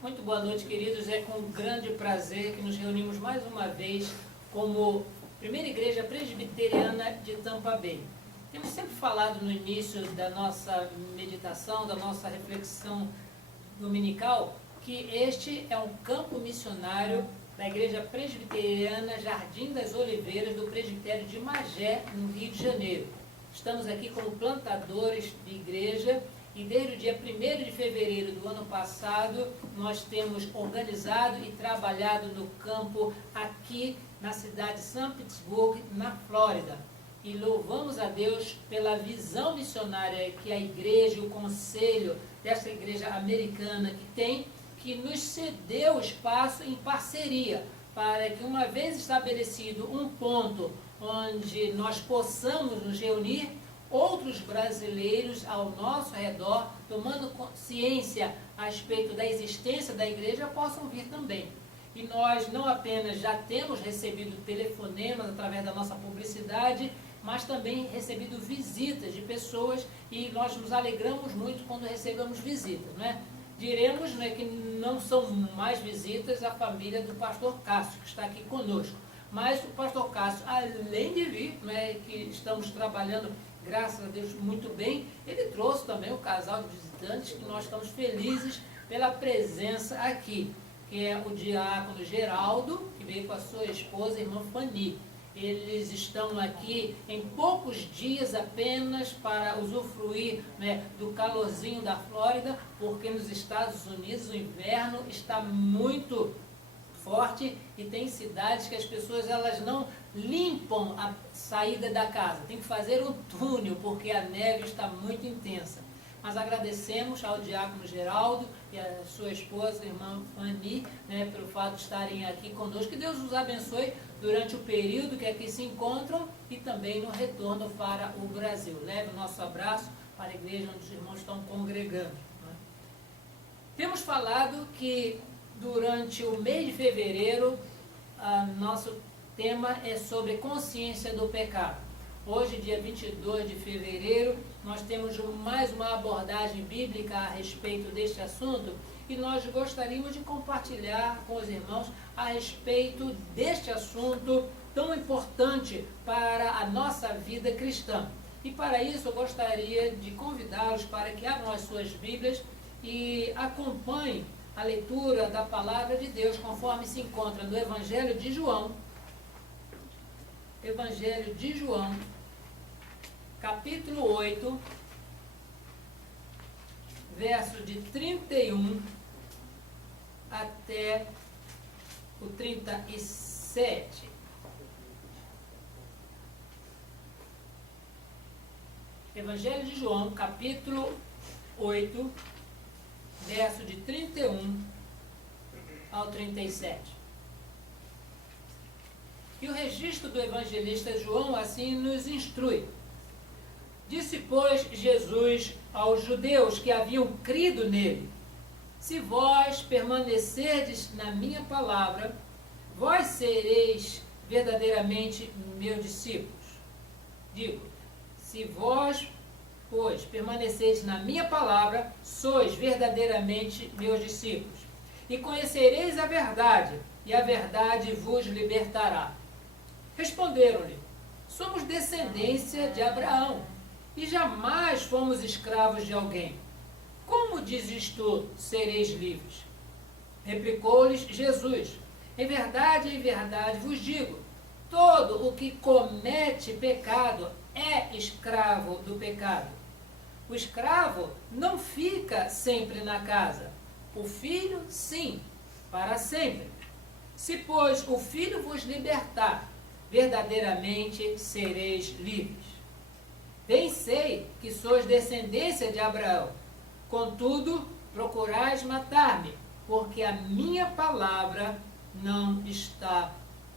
Muito boa noite, queridos. É com grande prazer que nos reunimos mais uma vez como Primeira Igreja Presbiteriana de Tampa Bay. Temos sempre falado no início da nossa meditação, da nossa reflexão dominical, que este é um campo missionário da Igreja Presbiteriana Jardim das Oliveiras, do Presbitério de Magé, no Rio de Janeiro. Estamos aqui como plantadores de igreja e desde o dia 1º de fevereiro do ano passado nós temos organizado e trabalhado no campo aqui na cidade de St. Petersburg, na Flórida. E louvamos a Deus pela visão missionária que a igreja, o conselho dessa igreja americana que tem, que nos cedeu o espaço em parceria, para que uma vez estabelecido um ponto onde nós possamos nos reunir, outros brasileiros ao nosso redor, tomando consciência a respeito da existência da igreja, possam vir também. E nós não apenas já temos recebido telefonemas através da nossa publicidade, mas também recebido visitas de pessoas e nós nos alegramos muito quando recebemos visitas, né? Diremos, né, que não são mais visitas a família do pastor Cássio, que está aqui conosco. Mas o pastor Cássio, além de vir, né, que estamos trabalhando, graças a Deus, muito bem, ele trouxe também o casal de visitantes, que nós estamos felizes pela presença aqui, que é o diácono Geraldo, que veio com a sua esposa, a irmã Fanny. Eles estão aqui em poucos dias apenas para usufruir, né, do calorzinho da Flórida, porque nos Estados Unidos o inverno está muito forte e tem cidades que as pessoas elas não limpam a saída da casa, tem que fazer um túnel porque a neve está muito intensa. Mas agradecemos ao diácono Geraldo e a sua esposa, a irmã Fanny, né, pelo fato de estarem aqui conosco. Que Deus os abençoe durante o período que aqui se encontram e também no retorno para o Brasil. Leve o nosso abraço para a igreja onde os irmãos estão congregando, né? Temos falado que durante o mês de fevereiro, nosso tema é sobre consciência do pecado. Hoje, dia 22 de fevereiro, nós temos mais uma abordagem bíblica a respeito deste assunto e nós gostaríamos de compartilhar com os irmãos a respeito deste assunto tão importante para a nossa vida cristã. E para isso eu gostaria de convidá-los para que abram as suas Bíblias e acompanhem a leitura da palavra de Deus conforme se encontra no Evangelho de João. Evangelho de João, capítulo 8, verso de 31 até o 37. Evangelho de João, capítulo 8, verso de 31 ao 37. E o registro do evangelista João assim nos instrui. Disse, pois, Jesus aos judeus que haviam crido nele: se vós permanecerdes na minha palavra, vós sereis verdadeiramente meus discípulos. Digo, se vós, pois, permanecerdes na minha palavra, sois verdadeiramente meus discípulos. E conhecereis a verdade, e a verdade vos libertará. Responderam-lhe: somos descendência de Abraão, e jamais fomos escravos de alguém. Como dizes tu, sereis livres? Replicou-lhes Jesus: em verdade vos digo, todo o que comete pecado é escravo do pecado. O escravo não fica sempre na casa, o filho, sim, para sempre. Se, pois, o filho vos libertar, verdadeiramente sereis livres. Bem sei que sois descendência de Abraão, contudo procurais matar-me, porque a minha palavra não está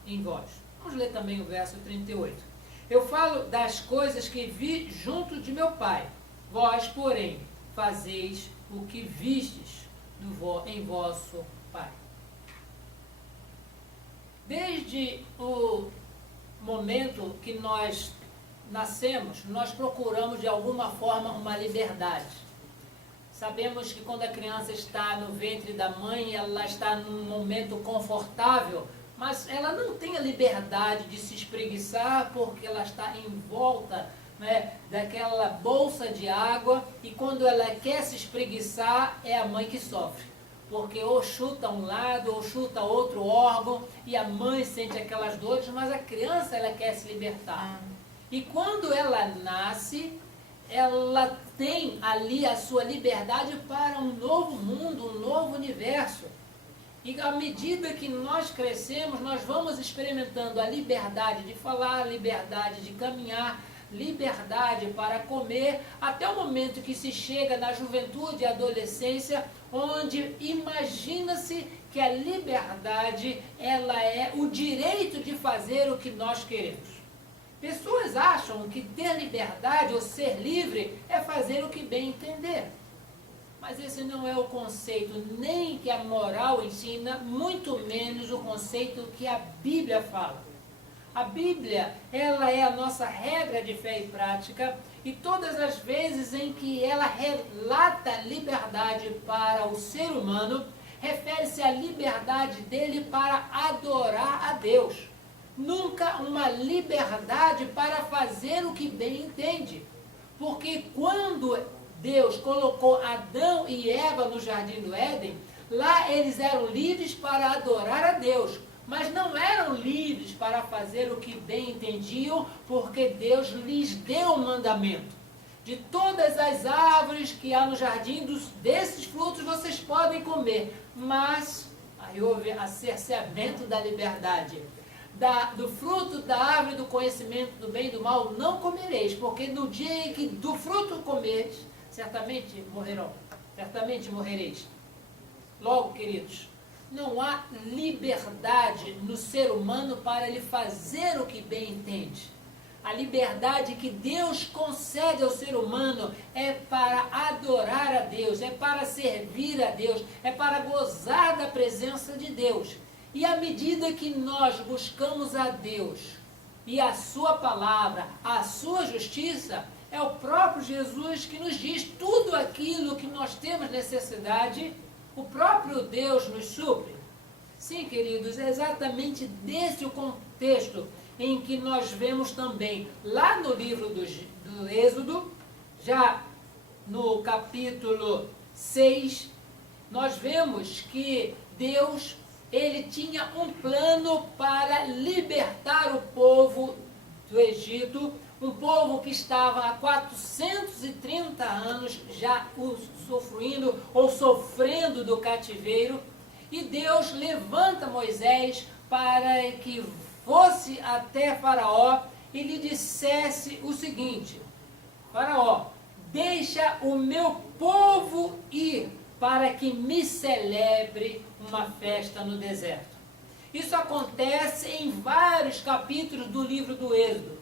em vós. Vamos ler também o verso 38. Eu falo das coisas que vi junto de meu Pai, vós, porém, fazeis o que vistes em vosso Pai. Desde o momento que nós nascemos, nós procuramos de alguma forma uma liberdade. Sabemos que quando a criança está no ventre da mãe, ela está num momento confortável, mas ela não tem a liberdade de se espreguiçar porque ela está em volta, né, daquela bolsa de água, e quando ela quer se espreguiçar, é a mãe que sofre. Porque ou chuta um lado, ou chuta outro órgão, e a mãe sente aquelas dores, mas a criança ela quer se libertar. E quando ela nasce, ela tem ali a sua liberdade para um novo mundo, um novo universo. E à medida que nós crescemos, nós vamos experimentando a liberdade de falar, a liberdade de caminhar, liberdade para comer, até o momento que se chega na juventude e adolescência, onde imagina-se que a liberdade ela é o direito de fazer o que nós queremos. Pessoas acham que ter liberdade ou ser livre é fazer o que bem entender. Mas esse não é o conceito nem que a moral ensina, muito menos o conceito que a Bíblia fala. A Bíblia, ela é a nossa regra de fé e prática, e todas as vezes em que ela relata liberdade para o ser humano, refere-se à liberdade dele para adorar a Deus. Nunca uma liberdade para fazer o que bem entende. Porque quando Deus colocou Adão e Eva no Jardim do Éden, lá eles eram livres para adorar a Deus, mas não eram livres para fazer o que bem entendiam, porque Deus lhes deu um mandamento. De todas as árvores que há no jardim, desses frutos vocês podem comer, mas aí houve a cerceamento da liberdade. Do fruto da árvore do conhecimento do bem e do mal não comereis, porque no dia em que do fruto comeres, certamente morrereis. Logo, queridos, não há liberdade no ser humano para ele fazer o que bem entende. A liberdade que Deus concede ao ser humano é para adorar a Deus, é para servir a Deus, é para gozar da presença de Deus. E à medida que nós buscamos a Deus e a sua palavra, a sua justiça, é o próprio Jesus que nos diz tudo aquilo que nós temos necessidade, o próprio Deus nos supre. Sim, queridos, é exatamente desse o contexto em que nós vemos também, lá no livro do Êxodo, já no capítulo 6, nós vemos que Deus, ele tinha um plano para libertar o povo do Egito, um povo que estava há 430 anos já usufruindo ou sofrendo do cativeiro, e Deus levanta Moisés para que fosse até Faraó e lhe dissesse o seguinte: Faraó, deixa o meu povo ir para que me celebre uma festa no deserto. Isso acontece em vários capítulos do livro do Êxodo.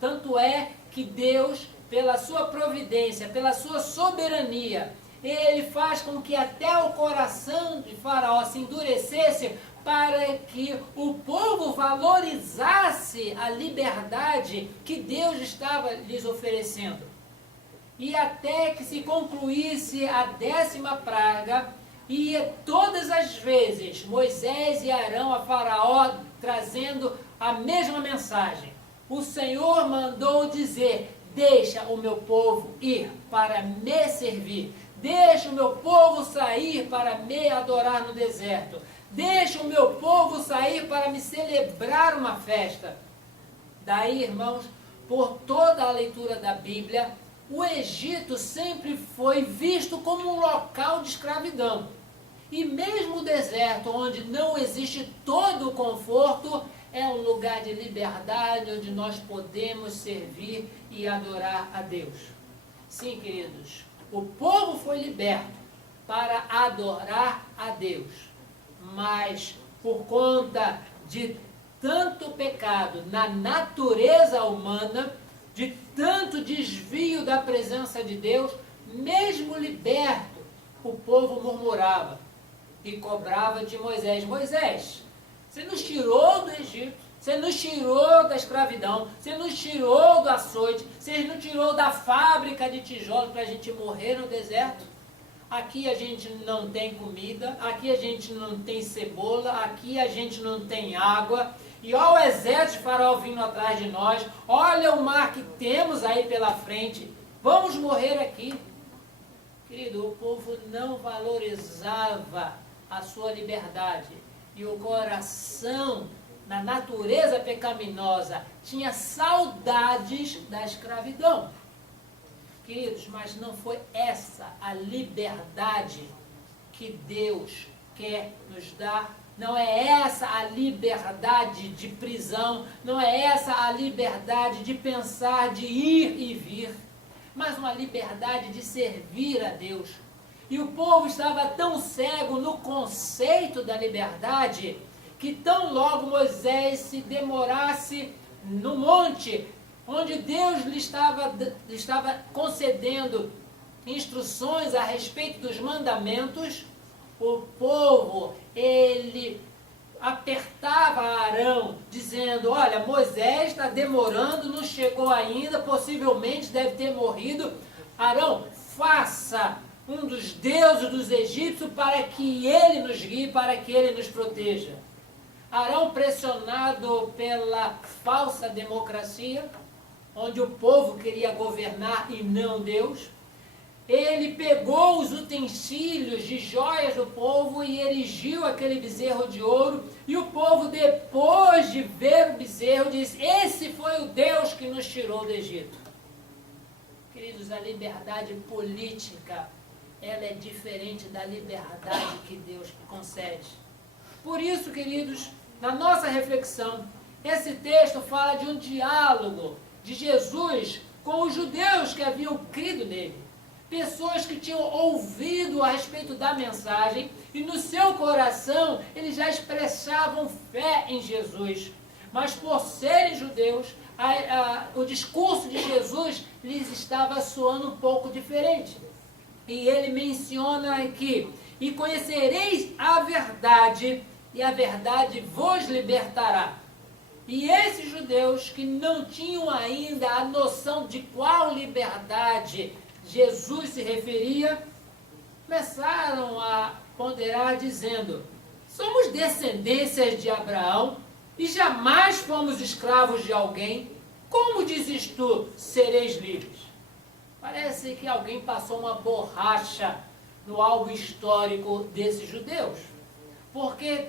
Tanto é que Deus, pela sua providência, pela sua soberania, ele faz com que até o coração de Faraó se endurecesse para que o povo valorizasse a liberdade que Deus estava lhes oferecendo. E até que se concluísse a 10ª praga, e todas as vezes Moisés e Arão a Faraó trazendo a mesma mensagem. O Senhor mandou dizer: deixa o meu povo ir para me servir. Deixa o meu povo sair para me adorar no deserto. Deixa o meu povo sair para me celebrar uma festa. Daí, irmãos, por toda a leitura da Bíblia, o Egito sempre foi visto como um local de escravidão. E mesmo o deserto, onde não existe todo o conforto, é um lugar de liberdade, onde nós podemos servir e adorar a Deus. Sim, queridos, o povo foi liberto para adorar a Deus. Mas por conta de tanto pecado na natureza humana, de tanto desvio da presença de Deus, mesmo liberto, o povo murmurava e cobrava de Moisés: Moisés, você nos tirou do Egito, você nos tirou da escravidão, você nos tirou do açoite, você nos tirou da fábrica de tijolos para a gente morrer no deserto. aqui a gente não tem comida, aqui a gente não tem cebola, aqui a gente não tem água, e olha o exército de Faraó vindo atrás de nós, olha o mar que temos aí pela frente, vamos morrer aqui. Querido, o povo não valorizava a sua liberdade, e o coração, na natureza pecaminosa, tinha saudades da escravidão. Queridos, mas não foi essa a liberdade que Deus quer nos dar. Não é essa a liberdade de prisão, não é essa a liberdade de pensar, de ir e vir, mas uma liberdade de servir a Deus. E o povo estava tão cego no conceito da liberdade, que tão logo Moisés se demorasse no monte, onde Deus lhe estava concedendo instruções a respeito dos mandamentos, o povo, ele apertava Arão, dizendo, olha, Moisés está demorando, não chegou ainda, possivelmente deve ter morrido. Arão, faça um dos deuses dos egípcios para que ele nos guie, para que ele nos proteja. Arão, pressionado pela falsa democracia, onde o povo queria governar e não Deus, ele pegou os utensílios de joias do povo e erigiu aquele bezerro de ouro, e o povo, depois de ver o bezerro, disse, esse foi o Deus que nos tirou do Egito. Queridos, a liberdade política, ela é diferente da liberdade que Deus concede. Por isso, queridos, na nossa reflexão, esse texto fala de um diálogo de Jesus com os judeus que haviam crido nele. Pessoas que tinham ouvido a respeito da mensagem e no seu coração eles já expressavam fé em Jesus. Mas por serem judeus, o discurso de Jesus lhes estava soando um pouco diferente. E ele menciona aqui, e conhecereis a verdade, e a verdade vos libertará. E esses judeus que não tinham ainda a noção de qual liberdade Jesus se referia, começaram a ponderar dizendo, somos descendências de Abraão e jamais fomos escravos de alguém, como dizes tu, sereis livres? Parece que alguém passou uma borracha no álbum histórico desses judeus, porque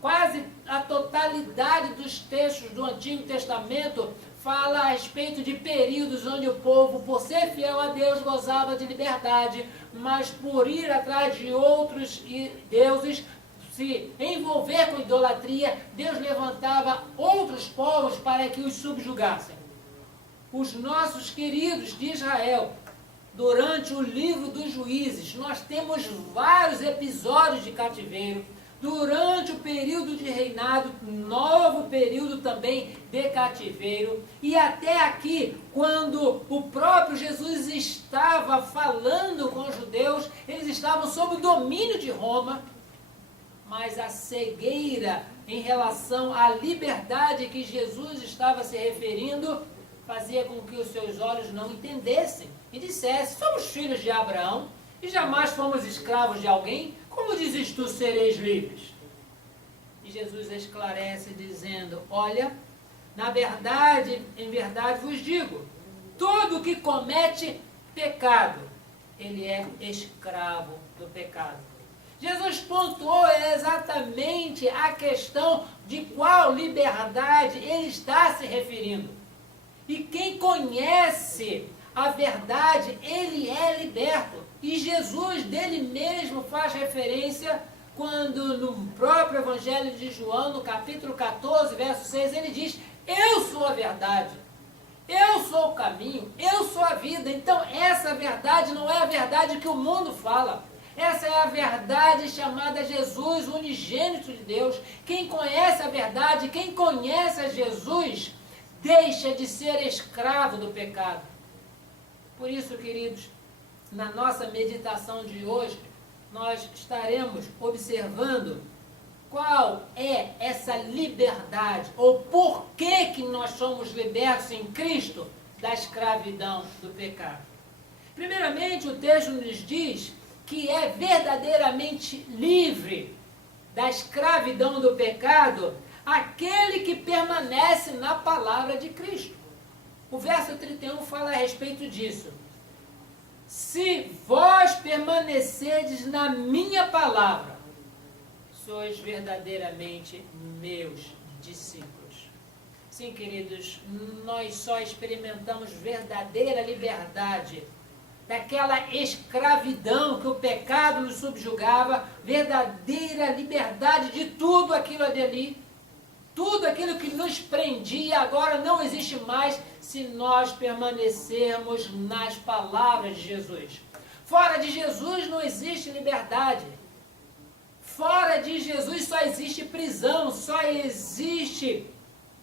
quase a totalidade dos textos do Antigo Testamento fala a respeito de períodos onde o povo, por ser fiel a Deus, gozava de liberdade, mas por ir atrás de outros deuses, se envolver com idolatria, Deus levantava outros povos para que os subjugassem. Os nossos queridos de Israel, durante o livro dos Juízes, nós temos vários episódios de cativeiro. Durante o período de reinado, novo período também de cativeiro. E até aqui, quando o próprio Jesus estava falando com os judeus, eles estavam sob o domínio de Roma. Mas a cegueira em relação à liberdade que Jesus estava se referindo, fazia com que os seus olhos não entendessem. E dissessem, somos filhos de Abraão e jamais fomos escravos de alguém. Como dizes tu, sereis livres? E Jesus esclarece dizendo, olha, na verdade, em verdade vos digo, todo que comete pecado, ele é escravo do pecado. Jesus pontuou exatamente a questão de qual liberdade ele está se referindo. E quem conhece a verdade, ele é liberto. E Jesus dele mesmo faz referência quando no próprio Evangelho de João, no capítulo 14, verso 6, ele diz, eu sou a verdade, eu sou o caminho, eu sou a vida. Então essa verdade não é a verdade que o mundo fala. Essa é a verdade chamada Jesus, o unigênito de Deus. Quem conhece a verdade, quem conhece a Jesus, deixa de ser escravo do pecado. Por isso, queridos, na nossa meditação de hoje, nós estaremos observando qual é essa liberdade, ou por que nós somos libertos em Cristo da escravidão do pecado. Primeiramente, o texto nos diz que é verdadeiramente livre da escravidão do pecado, aquele que permanece na palavra de Cristo. O verso 31 fala a respeito disso. Se vós permanecerdes na minha palavra, sois verdadeiramente meus discípulos. Sim, queridos, nós só experimentamos verdadeira liberdade daquela escravidão que o pecado nos subjugava, verdadeira liberdade de tudo aquilo ali, tudo aquilo que nos prendia, agora não existe mais se nós permanecermos nas palavras de Jesus. Fora de Jesus não existe liberdade. Fora de Jesus só existe prisão, só existe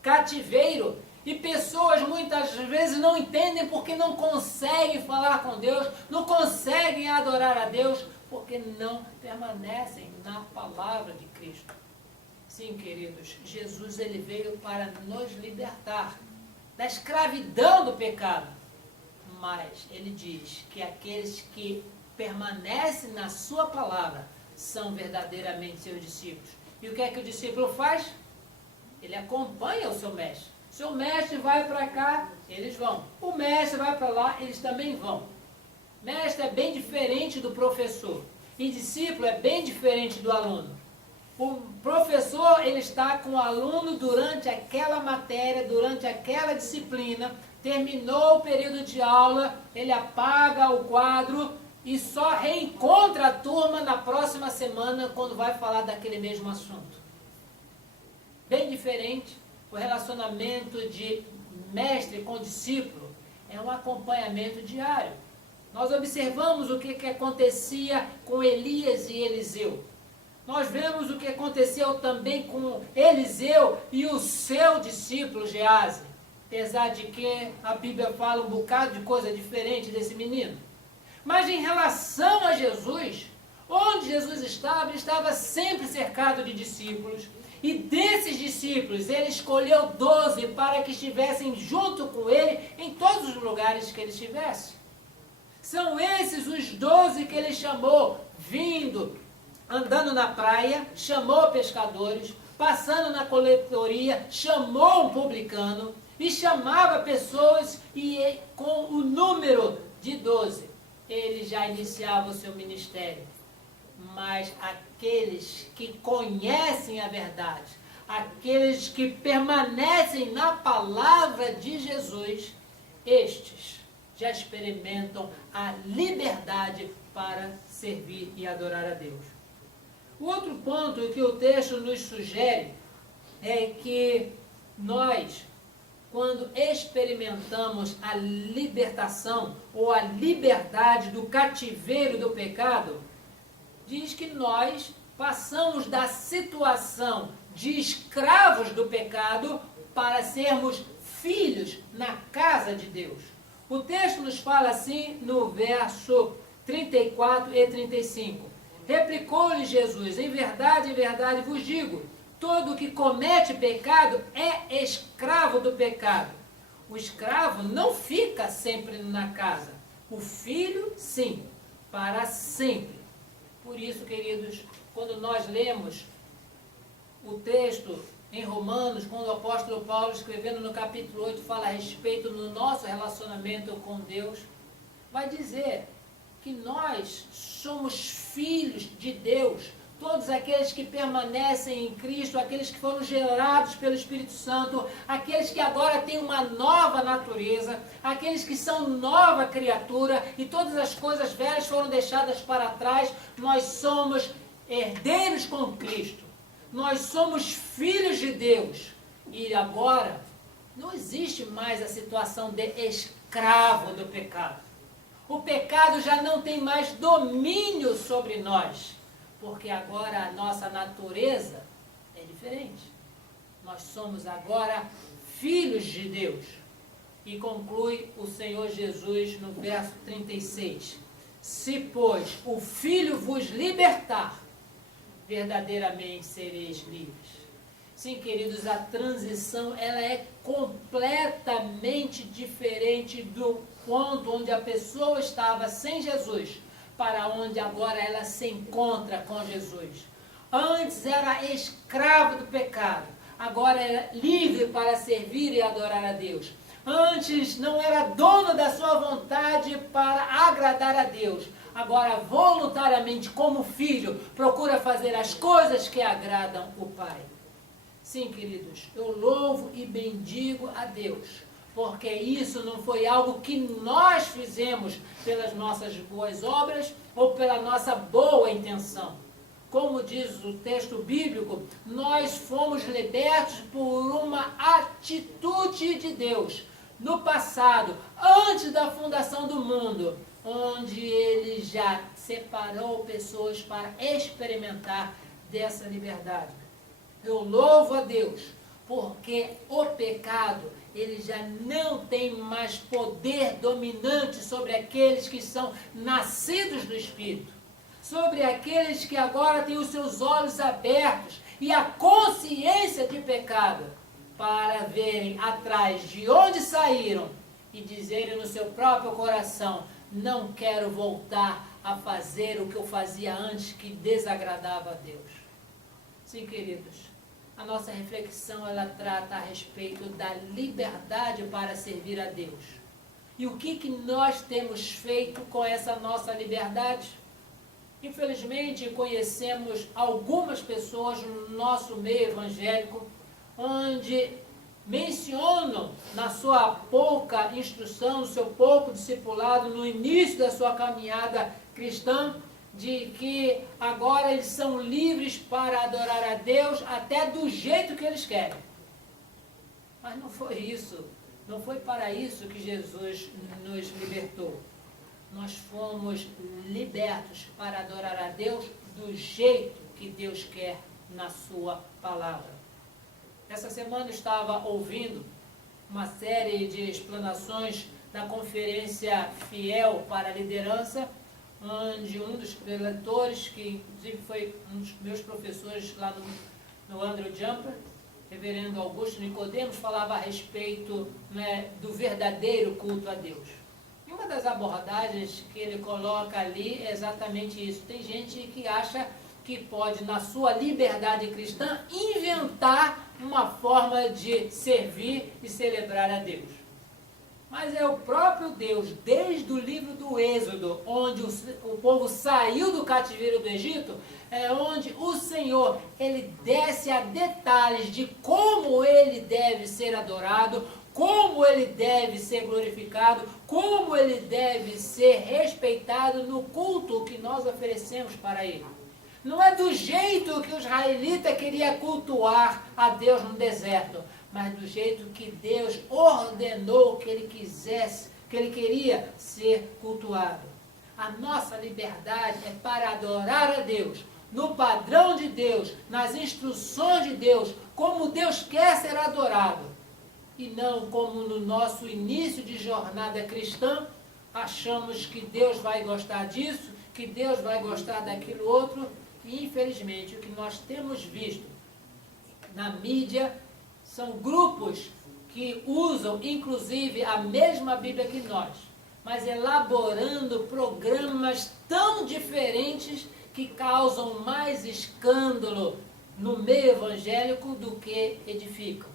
cativeiro. E pessoas muitas vezes não entendem porque não conseguem falar com Deus, não conseguem adorar a Deus, porque não permanecem na palavra de Cristo. Sim, queridos, Jesus ele veio para nos libertar da escravidão do pecado. Mas ele diz que aqueles que permanecem na sua palavra são verdadeiramente seus discípulos. E o que é que o discípulo faz? Ele acompanha o seu mestre. Se o mestre vai para cá, eles vão. O mestre vai para lá, eles também vão. Mestre é bem diferente do professor. E discípulo é bem diferente do aluno. O professor, ele está com o aluno durante aquela matéria, durante aquela disciplina. Terminou o período de aula, ele apaga o quadro e só reencontra a turma na próxima semana quando vai falar daquele mesmo assunto. Bem diferente, o relacionamento de mestre com discípulo é um acompanhamento diário. Nós observamos o que acontecia com Elias e Eliseu. Nós vemos o que aconteceu também com Eliseu e o seu discípulo Gease. Apesar de que a Bíblia fala um bocado de coisa diferente desse menino. Mas em relação a Jesus, onde Jesus estava, ele estava sempre cercado de discípulos. E desses discípulos, ele escolheu 12 para que estivessem junto com ele em todos os lugares que ele estivesse. São esses os 12 que ele chamou, vindo, andando na praia, chamou pescadores, passando na coletoria, chamou um publicano e chamava pessoas e com o número de 12, ele já iniciava o seu ministério. Mas aqueles que conhecem a verdade, aqueles que permanecem na palavra de Jesus, estes já experimentam a liberdade para servir e adorar a Deus. O outro ponto que o texto nos sugere é que nós, quando experimentamos a libertação ou a liberdade do cativeiro do pecado, diz que nós passamos da situação de escravos do pecado para sermos filhos na casa de Deus. O texto nos fala assim no verso 34 e 35. Replicou-lhe Jesus, em verdade vos digo, todo que comete pecado é escravo do pecado. O escravo não fica sempre na casa. O filho, sim, para sempre. Por isso, queridos, quando nós lemos o texto em Romanos, quando o apóstolo Paulo, escrevendo no capítulo 8, fala a respeito do nosso relacionamento com Deus, vai dizer que nós somos filhos de Deus, todos aqueles que permanecem em Cristo, aqueles que foram gerados pelo Espírito Santo, aqueles que agora têm uma nova natureza, aqueles que são nova criatura e todas as coisas velhas foram deixadas para trás. Nós somos herdeiros com Cristo, nós somos filhos de Deus e agora não existe mais a situação de escravo do pecado. O pecado já não tem mais domínio sobre nós, porque agora a nossa natureza é diferente. Nós somos agora filhos de Deus. E conclui o Senhor Jesus no verso 36. Se, pois, o Filho vos libertar, verdadeiramente sereis livres. Sim, queridos, a transição ela é completamente diferente do ponto onde a pessoa estava sem Jesus para onde agora ela se encontra com Jesus. Antes era escravo do pecado, agora era livre para servir e adorar a Deus. Antes não era dono da sua vontade para agradar a Deus, agora voluntariamente como filho procura fazer as coisas que agradam o Pai. Sim, queridos, eu louvo e bendigo a Deus, porque isso não foi algo que nós fizemos pelas nossas boas obras ou pela nossa boa intenção. Como diz o texto bíblico, nós fomos libertos por uma atitude de Deus no passado, antes da fundação do mundo, onde Ele já separou pessoas para experimentar dessa liberdade. Eu louvo a Deus, porque o pecado, ele já não tem mais poder dominante sobre aqueles que são nascidos do Espírito, sobre aqueles que agora têm os seus olhos abertos e a consciência de pecado, para verem atrás de onde saíram e dizerem no seu próprio coração: não quero voltar a fazer o que eu fazia antes, que desagradava a Deus. Sim, queridos, a nossa reflexão, ela trata a respeito da liberdade para servir a Deus. E o que nós temos feito com essa nossa liberdade? Infelizmente, conhecemos algumas pessoas no nosso meio evangélico onde mencionam na sua pouca instrução, no seu pouco discipulado, no início da sua caminhada cristã, de que agora eles são livres para adorar a Deus até do jeito que eles querem. Mas não foi isso, não foi para isso que Jesus nos libertou. Nós fomos libertos para adorar a Deus do jeito que Deus quer na sua palavra. Essa semana eu estava ouvindo uma série de explanações da conferência Fiel para a Liderança, onde um dos preletores, que inclusive foi um dos meus professores lá no Andrew Jumper, reverendo Augusto Nicodemos, falava a respeito, né, do verdadeiro culto a Deus. E uma das abordagens que ele coloca ali é exatamente isso. Tem gente que acha que pode, na sua liberdade cristã, inventar uma forma de servir e celebrar a Deus. Mas é o próprio Deus, desde o livro do Êxodo, onde o povo saiu do cativeiro do Egito, é onde o Senhor, ele desce a detalhes de como ele deve ser adorado, como ele deve ser glorificado, como ele deve ser respeitado no culto que nós oferecemos para ele. Não é do jeito que o israelita queria cultuar a Deus no deserto, mas do jeito que Deus ordenou que ele quisesse, que ele queria ser cultuado. A nossa liberdade é para adorar a Deus, no padrão de Deus, nas instruções de Deus, como Deus quer ser adorado. E não como no nosso início de jornada cristã, achamos que Deus vai gostar disso, que Deus vai gostar daquilo outro. E infelizmente o que nós temos visto na mídia são grupos que usam inclusive a mesma Bíblia que nós, mas elaborando programas tão diferentes que causam mais escândalo no meio evangélico do que edificam.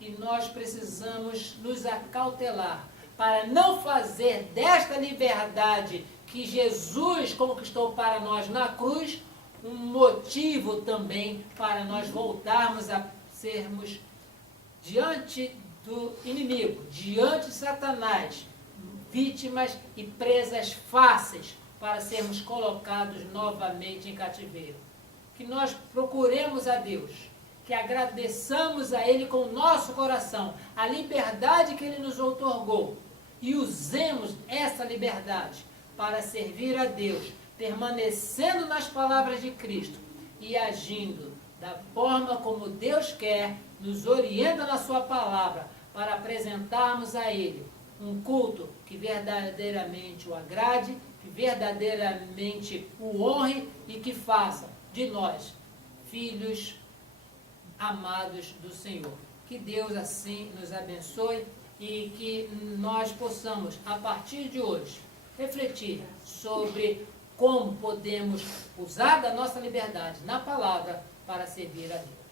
E nós precisamos nos acautelar para não fazer desta liberdade que Jesus conquistou para nós na cruz um motivo também para nós voltarmos a sermos diante do inimigo, diante de Satanás, vítimas e presas fáceis para sermos colocados novamente em cativeiro. Que nós procuremos a Deus, que agradeçamos a Ele com o nosso coração, a liberdade que Ele nos outorgou, e usemos essa liberdade para servir a Deus, permanecendo nas palavras de Cristo e agindo da forma como Deus quer, nos orienta na sua palavra, para apresentarmos a Ele um culto que verdadeiramente o agrade, que verdadeiramente o honre e que faça de nós filhos amados do Senhor. Que Deus assim nos abençoe e que nós possamos, a partir de hoje, refletir sobre como podemos usar da nossa liberdade na palavra para servir a Deus.